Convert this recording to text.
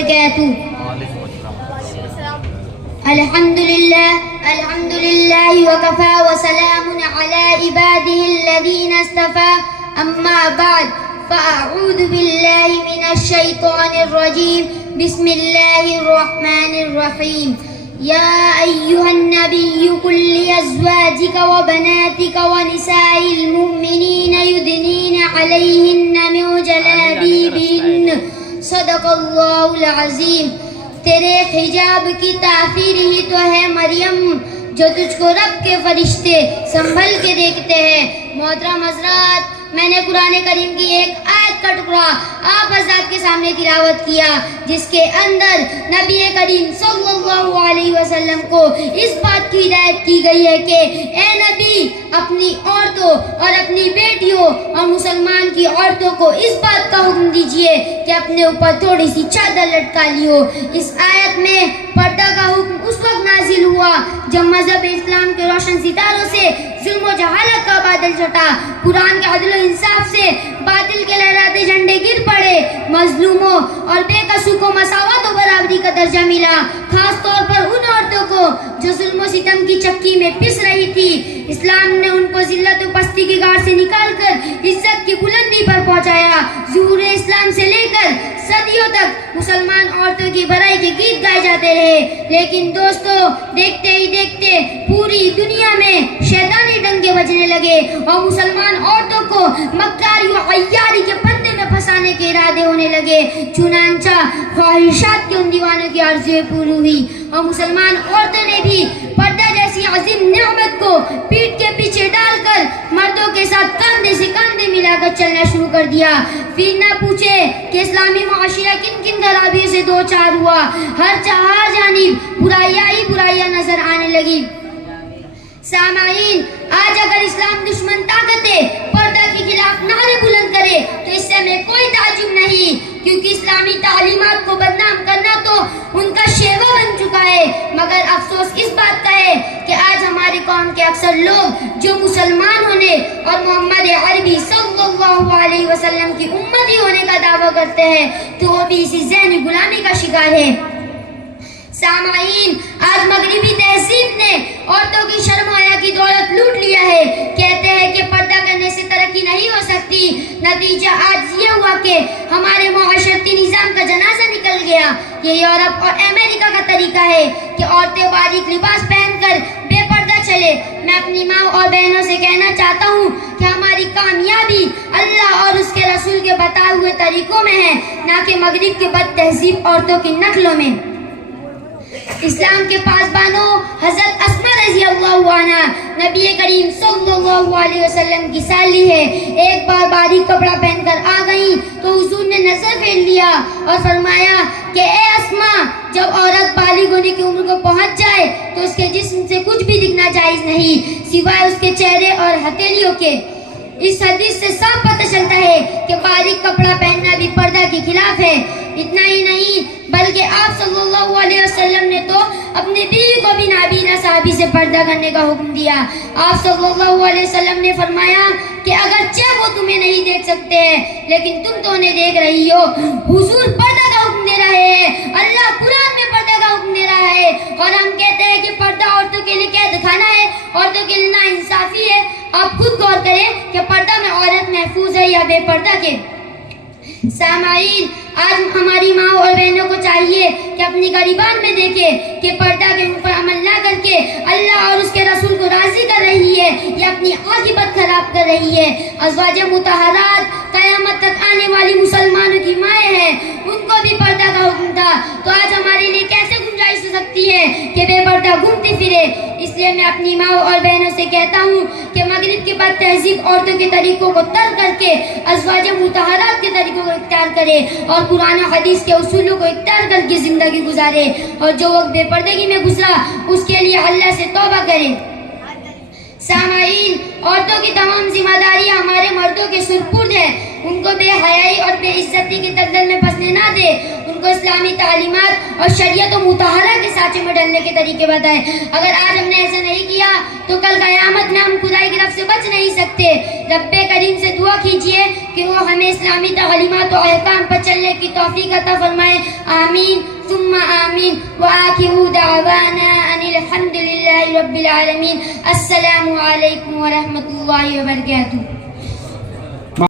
وبرکاتہ۔ الحمدللہ وکفا وسلام علی عباده الذین اصطفى اما بعد فاعوذ باللہ من الشیطان الرجیم بسم اللہ الرحمن الرحیم یا ایہا النبی قل لأزواجک وبناتک ونساء المؤمنین یدنین علیہن من جلابیبہن صدق اللہ العظیم۔ تیرے حجاب کی تاثیر ہی تو ہے مریم جو تجھ کو رب کے فرشتے سنبھل کے دیکھتے ہیں۔ محترم حضرات، میں نے قرآن کریم کی ایک آیت کا ٹکڑا آپ حضرات کے سامنے تلاوت کیا جس کے اندر نبی کریم صلی اللہ علیہ وسلم کو اس بات کی ہدایت کی گئی ہے کہ اے نبی اپنی عورتوں اور اپنی بیٹیوں اور مسلمان کی عورتوں کو اس بات کا حکم دیجئے کہ اپنے اوپر تھوڑی سی چادر لٹکا لیو۔ اس آیت میں پردہ کا حکم اس وقت نازل ہوا جب مذہب اسلام کے روشن ستاروں سے ظلم و جہالت کا بادل چھٹا، قرآن کے عدل و انصاف سے باطل کے لہراتے جھنڈے گر پڑے، مظلوموں اور بے قصوں کو مساوات و برابری کا درجہ ملا، خاص طور پر ان عورتوں کو جو ظلم و ستم کی چکی میں پس رہی تھی۔ اسلام نے ان کو ذلت و پستی کی گاڑ سے نکال کر عزت کی بلندی پر پہنچایا۔ ظہور اسلام سے لے کر صدیوں تک مسلمان عورتوں کی بڑائی کے گیت گائے جاتے رہے، لیکن دوستو دیکھتے ہی دیکھتے پوری دنیا میں شیطانی ڈنکے بجنے لگے اور مسلمان عورتوں کو مکاری و عیاری کے پھندے میں پھنسانے کے ارادے ہونے لگے۔ چنانچہ خواہشات کے ان دیوانوں کی آرزویں پوری ہوئی اور مسلمان عورتوں نے بھی پردہ جیسی عظیم نعمت کو پیٹھ کے پیچھے ڈال کر مردوں کے ساتھ کاندھے سے کاندھے ملا کر چلنا شروع کر دیا۔ پھر نہ پوچھے کہ اسلامی معاشرہ کن کن خرابیوں سے دو چار ہوا، ہر جانب برائیاں ہی برائیاں نظر آنے لگی۔ سامعین، آج اگر اسلام دشمن طاقتیں پردہ کے خلاف نعرے بلند کرے تو اس سے ہمیں کوئی تعجب نہیں، کیونکہ اسلامی تعلیمات کو بدنام کرنا تو ان کا شیوہ بن چکا ہے۔ مگر افسوس اس بات کا ہے کہ آج ہماری قوم کے اکثر لوگ جو مسلمان ہونے اور محمد عربی صلی اللہ علیہ وسلم کی امتی ہونے کا دعویٰ کرتے ہیں تو وہ بھی اسی ذہنی غلامی کا شکار ہے۔ سامعین، آج مغربی تہذیب نے عورتوں کی شرم و حیا کی دولت لوٹ لیا ہے۔ کہتے ہیں کہ پردہ کرنے سے ترقی نہیں ہو سکتی، نتیجہ آج یہ ہوا کہ ہمارے معاشرتی نظام کا جنازہ نکل گیا۔ یہ یورپ اور امریکہ کا طریقہ ہے کہ عورتیں باریک لباس پہن کر بے پردہ چلے۔ میں اپنی ماں اور بہنوں سے کہنا چاہتا ہوں کہ ہماری کامیابی اللہ اور اس کے رسول کے بتائے ہوئے طریقوں میں ہے، نہ کہ مغرب کے بد تہذیب عورتوں کی نقلوں میں۔ اسلام کے پاسبانوں حضرت اسماء رضی اللہ عنہ نبی کریم صلی اللہ علیہ وسلم کی سالی ہے۔ ایک بار باریک کپڑا پہن کر آ گئیں تو حضور نے نظر پھیر لیا اور فرمایا کہ اے اسماء، جب عورت بالغ ہونے کی عمر کو پہنچ جائے تو اس کے جسم سے کچھ بھی دکھنا جائز نہیں سوائے اس کے چہرے اور ہتھیلیوں کے۔ اس حدیث سے صاف پتہ چلتا ہے کہ باریک کپڑا پہننا بھی پردہ کے خلاف ہے۔ اتنا ہی نہیں بلکہ آپ صلی اللہ علیہ وسلم نے تو اپنی بیوی کو بھی نابینا صحابی سے پردہ کرنے کا حکم دیا۔ آپ صلی اللہ علیہ وسلم نے فرمایا کہ اگرچہ وہ تمہیں نہیں دیکھ سکتے ہیں لیکن تم تو انہیں دیکھ رہی ہو۔ حضور پردہ کا حکم دے رہے ہیں، اللہ قرآن میں پردہ کا حکم دے رہا ہے اور ہم کہتے ہیں کہ پردہ عورتوں کے لیے قید خانہ ہے، عورتوں کے لیے ناانصافی ہے۔ آپ خود غور کریں کہ پردہ میں عورت محفوظ ہے یا بے پردہ کے۔ سامعین، آج ہماری ماں اور بہنوں کو چاہیے کہ اپنی غریبان میں دیکھیں کہ پردہ کے اوپر عمل نہ کر کے اللہ اور اس کے رسول کو راضی کر رہی ہے یا اپنی عاقبت خراب کر رہی ہے۔ ازواج مطہرات قیامت تک آنے والی مسلمانوں کی مائیں ہیں، ان کو بھی پردہ کا حکم تھا، تو آج ہمارے لیے کیسے گنجائش ہو سکتی ہے کہ بے پردہ گھومتی پھرے؟ اس لیے میں اپنی ماں اور بہنوں سے کہتا ہوں کہ مغرب کے بد تہذیب عورتوں کے طریقوں کو ترک کر کے ازواج مطہرات کے طریقوں کو اختیار کرے اور قرآن و حدیث کے اصولوں کو اختیار کر کے زندگی گزارے، اور جو وقت بے پردگی میں گزرا اس کے لیے اللہ سے توبہ کرے۔ سامعین، عورتوں کی تمام ذمہ داریاں ہمارے مردوں کے سپرد ہیں، ان کو بے حیائی اور بے عزتی کے دلدل میں پھنسنے نہ دے، ان ان کو اسلامی تعلیمات اور شریعت و مطالعہ کے سانچے میں ڈلنے کے طریقے بتائے. اگر آج ہم نے ایسا نہیں کیا تو کل قیامت میں ہم خدائی کی طرف سے بچ نہیں سکتے. رب کریم سے دعا کیجئے کہ وہ ہمیں اسلامی تعلیمات و احکام پر چلنے کی توفیق عطا فرمائے. آمین ثم آمین. وآخر دعوانا ان الحمد للہ رب العالمین. السلام علیکم ورحمۃ اللہ وبرکاتہ.